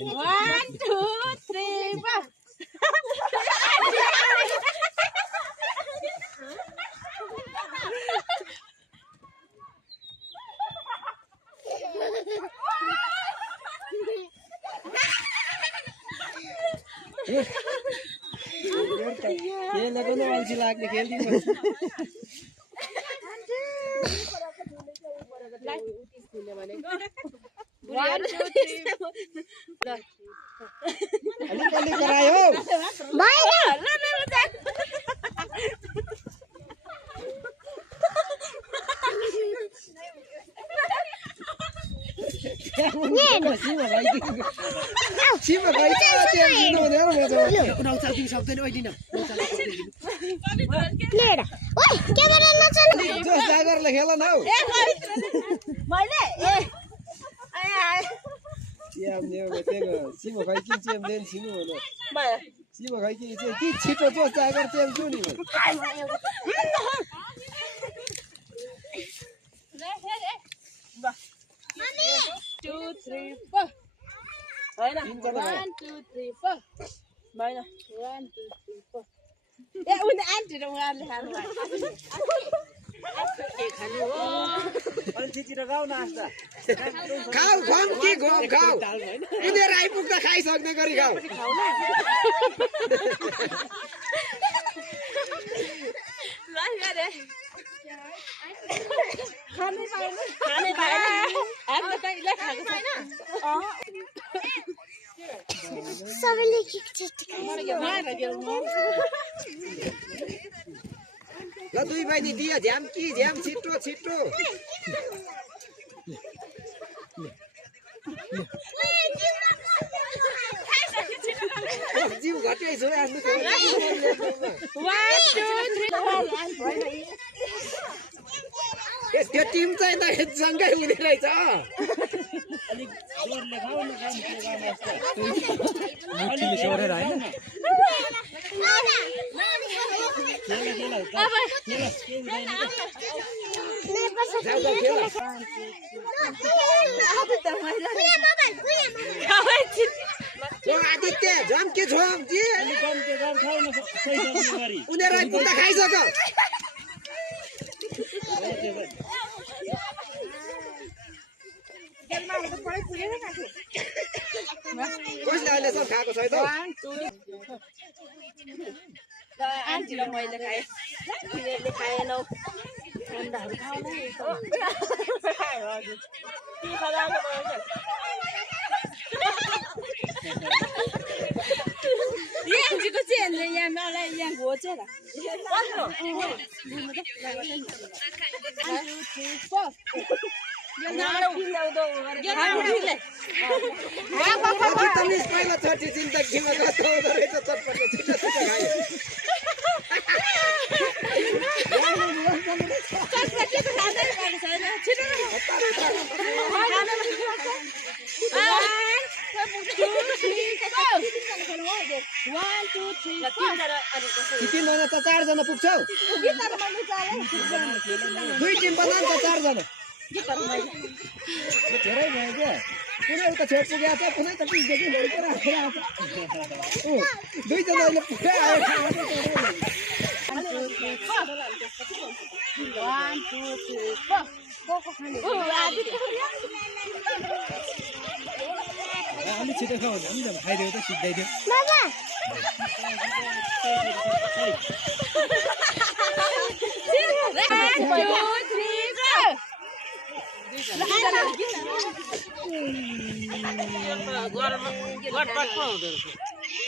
1 2 3 4 ये लगाउनु अल्छी लाग्ने खेल्दिनु अलिक गरायो Siapa kau itu yang sino dia orang macam. Kau nak cakap sabtu ni oi dina. Lera. Oi, camera na chalo. जो सागर ले खेला ना हो. मैले Ya हमने बेटेगा सिमो भाई की चेम देन सिनो हो ना. मैले सिमो भाई की चेम की छिटो जो सागर चेम क्यों नहीं हो. मम्मी 2 3 4 होइन 1 2 3 4 होइन 1 2 3 4 ए उनी आन्टी र उहाँले खानु के खानु हो अल्छी चिरा गाउ न आस्ता. खाऊ खाऊ के खाऊ खाऊ. उनीहरु आइपुग्दा खाइसक्ने गरी खाऊ. ल गरे खानु पाएन हामी त इले खाएको छैन सबैले के चिट्ठी ल दुई बहिनी दियो झ्याम कि झ्याम छिटो छिटो. जीव घटाइ छ आफ्नो. 1 2 3 त्यो टिम चाहिँ त सँगै हुने रहेछ. अलिक जोरले खाऊ न काम के काम आस्ता. मुठीले छोडेर हैन. खेला खेला खेला के हुँदैन. जाऊ जाऊ खेल. ओ आदित्य झम के छोम जी. अलि कम के काम खाऊ न सही गरी. उनीहरु आइपुग्दा खाइसक्यो. कसले अहिले सब खाएको छ त. 1 2 ल आन्टी र मैले खाएँ तिनीहरूले खाएनौ अन्डाहरू खाउन आन्टीको चाहिँ यहाँ मलाई यहाँ घोचेर पहिला छठी जिन्दगीमा कस्तो हुँदो रहेछ चटपट छिटो छिटो खायो. तिनजना त 4 जना पुग्छौ. दुई टिम बनाउँ त 4 जना. धेरै भयो क्या. कुनै एउटा छेड पुगेको छ कुनै त पिसदेखि लडेर आएको छ. दुई जना अहिले पुरै आयो. 1 2 3 4 अलि छिटो खाऊ नि खाइदियो त सिद्धाइदियो. बाबा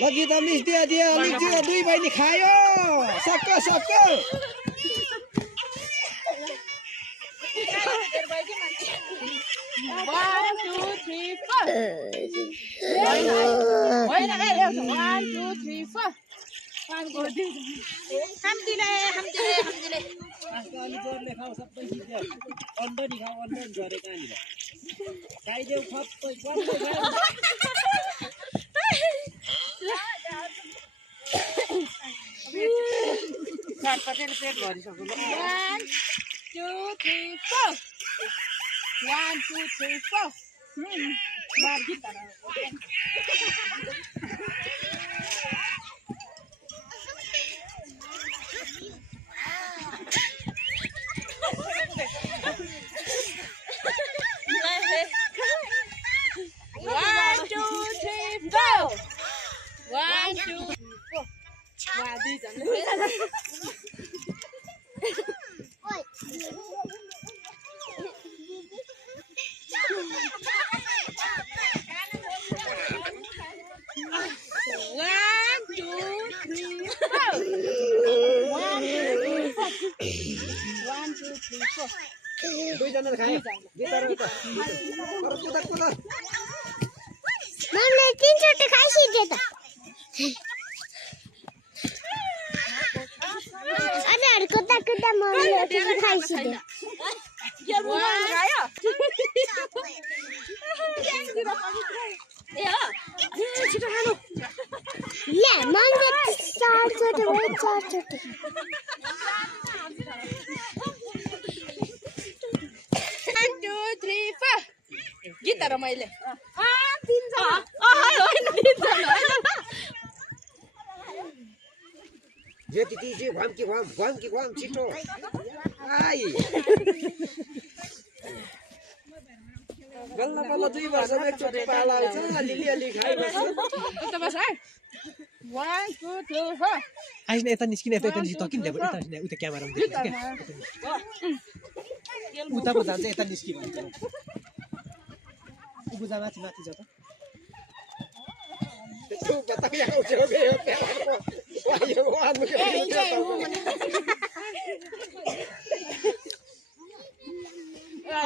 लगी त मिस दियो दियो अलिक दियो. दुई बहिनी खायो. सक्क सक्क. अलि जोरले खाऊ सबै सिद्ध्यो. अन्डा नि खाऊ अन्डा नि झरे कहाँनिर. खाइदेऊ खप्पै सबै खाऊ. चटपटेर पेट भरिसक्यो 1 2 3 4 1 2 3 4 मार गीत दुईजनाले खायो गिटार उता कुदा कुदा मैले 3 चोटि खाइसके त अरे कुदा कुदा मैले खाइसके ले मैले 4 चोटि भयो 4 चोटि गीत रमाइले जे तिती जे घाम कि घाम छिटो आई बल्ल बल्ल 2 वर्षमा एकचोटि पाला आउँछ अलिअलि खाइबस्छ उता बस है 1 2 3 4 आइस यता निस्किने यता निस्कि किन ल्याएको यता उता क्यामेरामा देख्छ के उता पो जान्छ यता निस्कि भन्छ बुझा माथि माथि जा त त्यो बताइया आउँछ बे वायो वानु के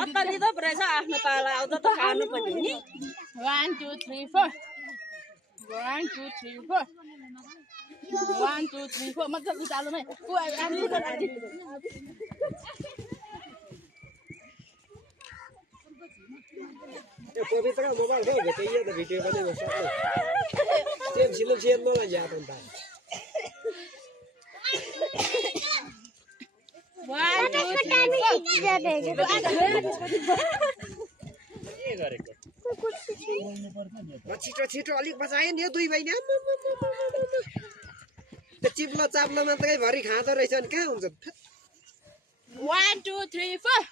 अत्ताली त रहेछ आफ्नो पाला आउँछ त खानु पनि नि 1 2 3 4 1 2 3 4 1 2 3 4 मतलब उचालो नै को आदि यो पवित्र मोबाइल हो भेटैयो त भिडियो बनाउन सक्नु सेम सिलम सेम मलाई याद हुन्छ 1 2 3 छिटो छिटो अलिक बचायो नि यो 2 बहिनी त्यो चिप्लो चाप्लो मात्रै भरि खाँदो रहेछ नि कहाँ हुन्छ 1 2 3 4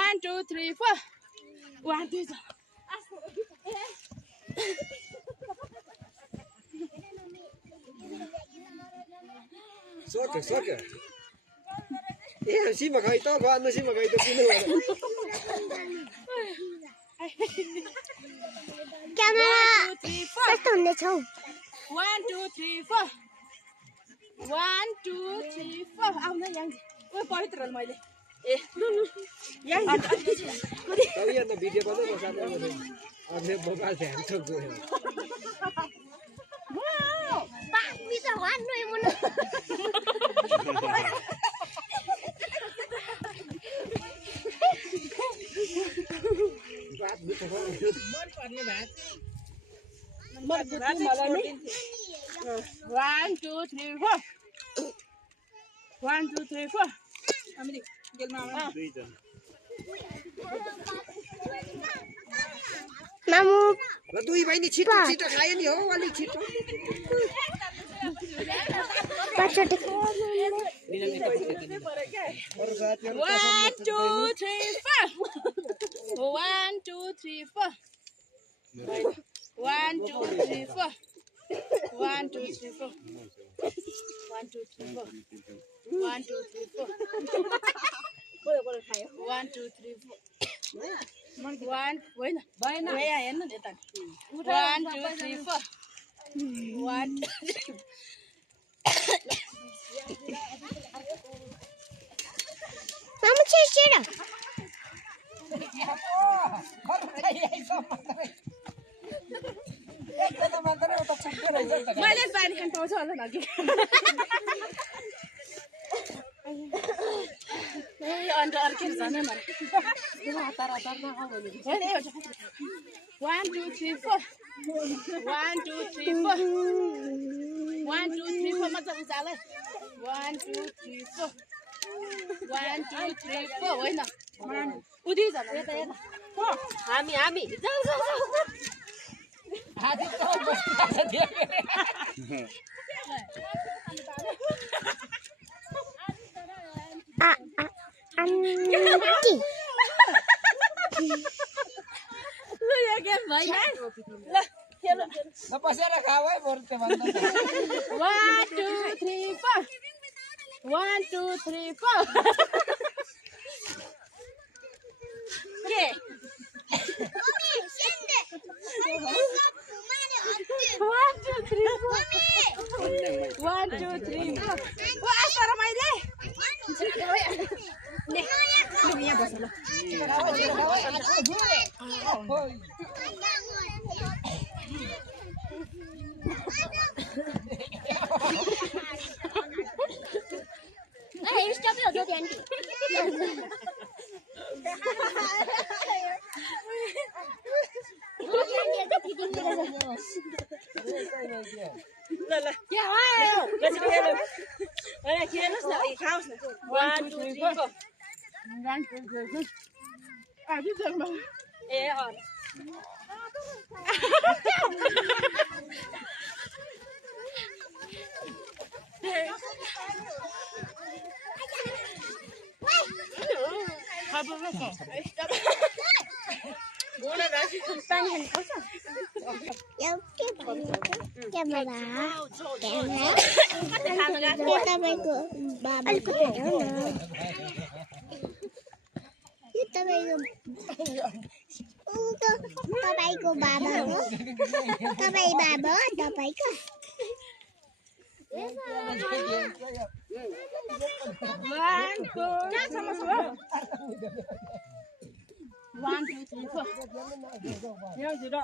1 2 3 4 1 2 सक्यो ए सिमा खै त गर्नु सिमा खै त किन क्यामेरा कस्तो हुँदैछ 1 2 3 4 1 2 3 4 आउन याङ ओ पवित्र मैले ए याङ तब यो न भिडियो बनाउन सक्नु अझै मोबाइल ध्यान छ गयो पानी त हान्नु मुन बात बिच हो मन पर्ने भात मन बुझ्नु मलाई नि 1 2 3 4 1 2 3 4 हामी गेलमा मामु ल 2 बहिनी छिटो छिटो खायो नि हो अलि छिटो 5 चोटि 1 2 3 4 1 2 3 4 1 2 3 4 1 2 3 4 1 2 3 4 1 2 3 4 बोल खायो 1 2 3 4 1 होइन भएन यहाँ हेर्नु न यता 1 2 3 4 1 मामु छिटो मैले पानी खान पाउँछ होला न ए अन्त अर्कै झन् भने हतार हतार होइन 1 2 3 4 1 2 3 4 1 2 3 4 मतलब उचाल 1 2 3 4 1 2 3 4 होइन उदी झन् यता यता हामी जाऊ जाऊ हात नपसेर खाऊ है बरु त्यो भन्दा 1 2 3 4 1 2 3 4 के 1 2 3 4 वा आसर मैले यहाँ बस ल stop it, don't end it. ल के आयो कसरी खेल्नु अरे खेल्नुस् न खाउस् न 1 2 3 4 1 2 3 आजु जम्मा ए अर तपाईँको बाबा हो तपाईँ बाबा हो तपाईँको 1 2 3 4 यहाँ जिरो